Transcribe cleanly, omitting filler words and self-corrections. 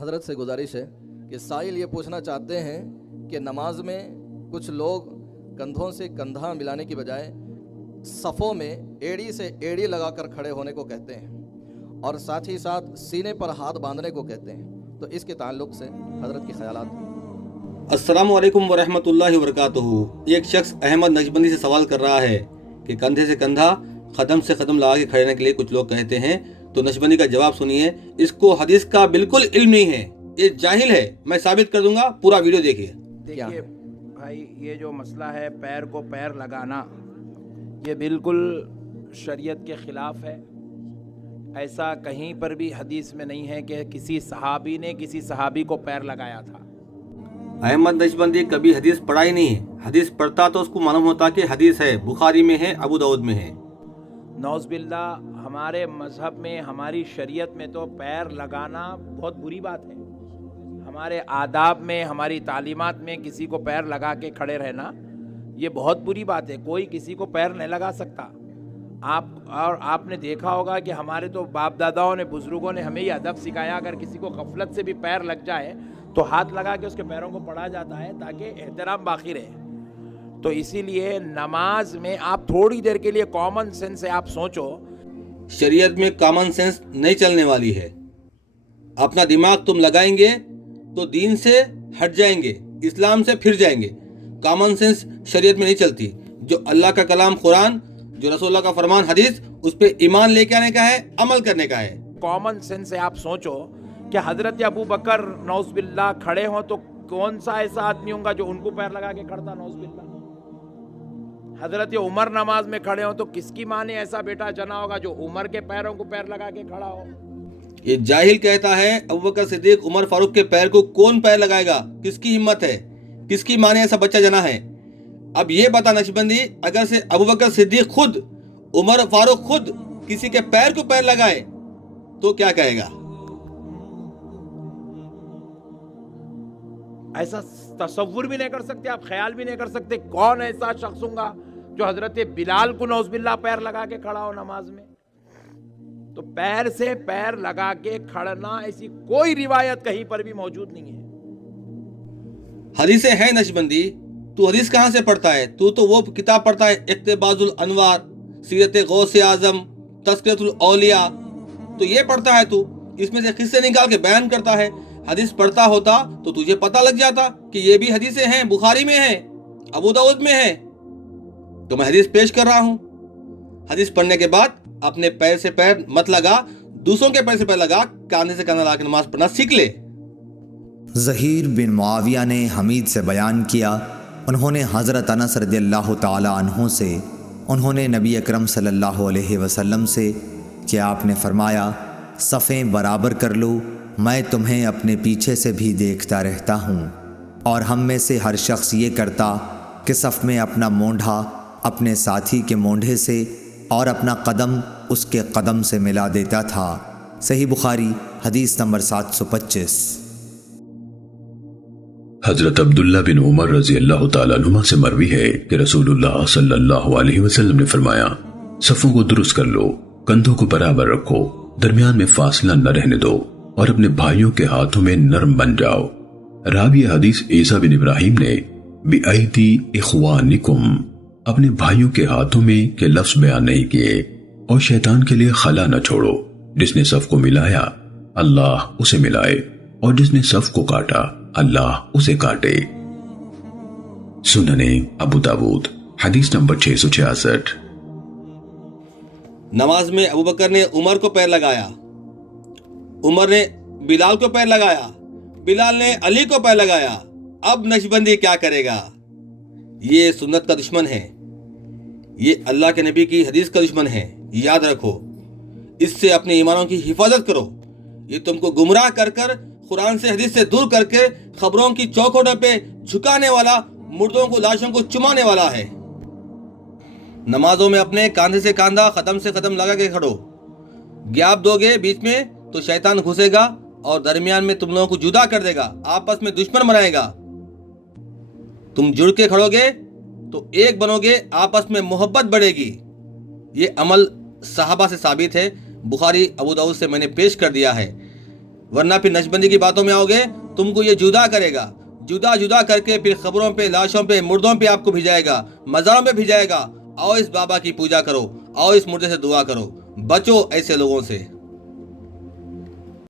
حضرت سے گزارش ہے کہ سائل یہ پوچھنا چاہتے ہیں کہ نماز میں کچھ لوگ کندھوں سے کندھا ملانے کی بجائے صفوں میں ایڑی سے ایڑی لگا کر کھڑے ہونے کو کہتے ہیں اور ساتھ ہی ساتھ سینے پر ہاتھ باندھنے کو کہتے ہیں، تو اس کے تعلق سے حضرت کے خیالات۔ السلام علیکم ورحمۃ اللہ وبرکاتہ۔ ایک شخص احمد نقشبندی سے سوال کر رہا ہے کہ کندھے سے کندھا قدم سے قدم لگا کے کھڑے رہنے کے لیے کچھ لوگ کہتے ہیں، تو نقشبندی کا جواب سنیے۔ اس کو حدیث کا بالکل علم نہیں ہے، یہ جاہل ہے، میں ثابت کر دوں گا، پورا ویڈیو دیکھیے۔ دیکھیے بھائی، یہ جو مسئلہ ہے پیر کو پیر لگانا، یہ بالکل شریعت کے خلاف ہے۔ ایسا کہیں پر بھی حدیث میں نہیں ہے کہ کسی صحابی نے کسی صحابی کو پیر لگایا تھا۔ احمد نقشبندی کبھی حدیث پڑھا ہی نہیں ہے، حدیث پڑھتا تو اس کو معلوم ہوتا کہ حدیث ہے، بخاری میں ہے، ابو داؤد میں ہے۔ نعوذ باللہ، ہمارے مذہب میں، ہماری شریعت میں تو پیر لگانا بہت بری بات ہے۔ ہمارے آداب میں، ہماری تعلیمات میں کسی کو پیر لگا کے کھڑے رہنا یہ بہت بری بات ہے۔ کوئی کسی کو پیر نہیں لگا سکتا۔ آپ نے دیکھا ہوگا کہ ہمارے تو باپ داداؤں نے، بزرگوں نے ہمیں یہ ادب سکھایا، اگر کسی کو غفلت سے بھی پیر لگ جائے تو ہاتھ لگا کے اس کے پیروں کو پڑھا جاتا ہے تاکہ احترام باقی رہے۔ تو اسی لیے نماز میں آپ تھوڑی دیر کے لیے کامن سینس سے آپ سوچو۔ شریعت میں کامن سینس نہیں چلنے والی ہے۔ اپنا دماغ تم لگائیں گے تو دین سے ہٹ جائیں گے، اسلام سے پھر جائیں گے۔ کامن سینس شریعت میں نہیں چلتی۔ جو اللہ کا کلام قرآن، جو رسول اللہ کا فرمان حدیث، اس پہ ایمان لے کے آنے کا ہے، عمل کرنے کا ہے۔ کامن سینس سے آپ سوچو کہ حضرت ابو بکر نعوذ باللہ کھڑے ہوں تو کون سا ایسا آدمی ہوگا جو ان کو پیر لگا کے کھڑتا، نعوذ باللہ۔ حضرت عمر نماز میں کھڑے ہوں تو کس کی ماں نے ایسا بیٹا جنا ہوگا جو عمر کے پیروں کو پیر لگا کے کھڑا ہو۔ یہ جاہل کہتا ہے ابو بکر صدیق، عمر فاروق کے پیر کو کون پیر لگائے گا؟ کس کی ہمت ہے؟ کس کی ماں نے ایسا بچہ جنا ہے؟ اب یہ بتا نقشبندی، اگر سے ابو بکر صدیق خود، عمر فاروق خود کسی کے پیر کو پیر لگائے تو کیا کہے گا؟ ایسا تصور بھی نہیں کر سکتے آپ، خیال بھی نہیں کر سکتے کون ایسا شخص ہوگا جو حضرت بلال کو نعوذ باللہ پیر لگا کے کھڑا ہو نماز میں۔ تو پیر سے پیر لگا کے کھڑنا ایسی کوئی روایت کہیں پر بھی موجود نہیں ہے۔ حدیثیں ہیں نقشبندی، تو حدیث کہاں سے پڑھتا ہے؟ تو وہ کتاب پڑھتا ہے، اقتباس الانوار، سیرت غوث اعظم، تذکرۃ الاولیاء، تو یہ پڑھتا ہے تو اس میں سے قصے نکال کے بیان کرتا ہے۔ حدیث پڑھتا ہوتا تو تجھے پتہ لگ جاتا کہ یہ بھی حدیثیں ہیں، بخاری میں ہیں، ابو داؤد میں ہیں، تو میں حدیث پیش کر رہا ہوں۔ حدیث پڑھنے کے بعد اپنے پیر سے پیر مت لگا، دوسروں کے پیر سے پیر لگا، کاندھے سے کاندھا لگا کے نماز پڑھنا سیکھ لے۔ زہیر بن معاویہ نے حمید سے بیان کیا، انہوں نے حضرت انس رضی اللہ تعالی عنہ سے، انہوں نے نبی اکرم صلی اللہ علیہ وسلم سے کہ آپ نے فرمایا، صفیں برابر کر لو، میں تمہیں اپنے پیچھے سے بھی دیکھتا رہتا ہوں۔ اور ہم میں سے ہر شخص یہ کرتا کہ صف میں اپنا مونڈھا اپنے ساتھی کے مونڈھے سے اور اپنا قدم اس کے قدم سے ملا دیتا تھا۔ صحیح بخاری حدیث نمبر 725۔ حضرت عبداللہ بن عمر رضی اللہ تعالیٰ عنہما سے مروی ہے کہ رسول اللہ صلی اللہ علیہ وسلم نے فرمایا، صفوں کو درست کر لو، کندھوں کو برابر رکھو، درمیان میں فاصلہ نہ رہنے دو، اور اپنے بھائیوں کے ہاتھوں میں نرم بن جاؤ۔ راوی حدیث عیسیٰ بن ابراہیم نے بِأَيْدِي إِخْوَانِكُمْ اپنے بھائیوں کے ہاتھوں میں کے لفظ بیان نہیں کیے، اور شیطان کے لیے خلا نہ چھوڑو، جس نے صف کو ملایا اللہ اسے ملائے، اور جس نے صف کو کاٹا اللہ اسے کاٹے۔ سنن ابو داؤد حدیث نمبر 666۔ نماز میں ابو بکر نے عمر کو پیر لگایا، عمر نے بلال کو پیر لگایا، بلال نے علی کو پیر لگایا۔ اب نقشبندی کیا کرے گا؟ یہ سنت کا دشمن ہے، یہ اللہ کے نبی کی حدیث کا دشمن ہے، یاد رکھو۔ اس سے اپنے ایمانوں کی حفاظت کرو۔ یہ تم کو گمراہ کر کر، قرآن سے حدیث سے دور کر کے، خبروں کی چوکھٹوں پہ جھکانے والا، مردوں کو، لاشوں کو چمانے والا ہے۔ نمازوں میں اپنے کاندھے سے کاندھا، قدم سے قدم لگا کے کھڑو۔ گیپ دو گے بیچ میں تو شیطان گھسے گا اور درمیان میں تم لوگوں کو جدا کر دے گا، آپس میں دشمن بنائے گا۔ تم جڑ کے کھڑو گے تو ایک بنو گے، آپس میں محبت بڑھے گی۔ یہ عمل صحابہ سے ثابت ہے، بخاری ابو داؤد سے میں نے پیش کر دیا ہے۔ ورنہ پھر نشبندی کی باتوں میں آؤ گے تم کو یہ جدا کرے گا، جدا جدا کر کے پھر خبروں پہ، لاشوں پہ، مردوں پہ آپ کو بھیجائے گا، مزاروں پہ بھیجائے گا. آؤ اس بابا کی پوجا کرو، آؤ اس مردے سے دعا کرو. بچو ایسے لوگوں سے.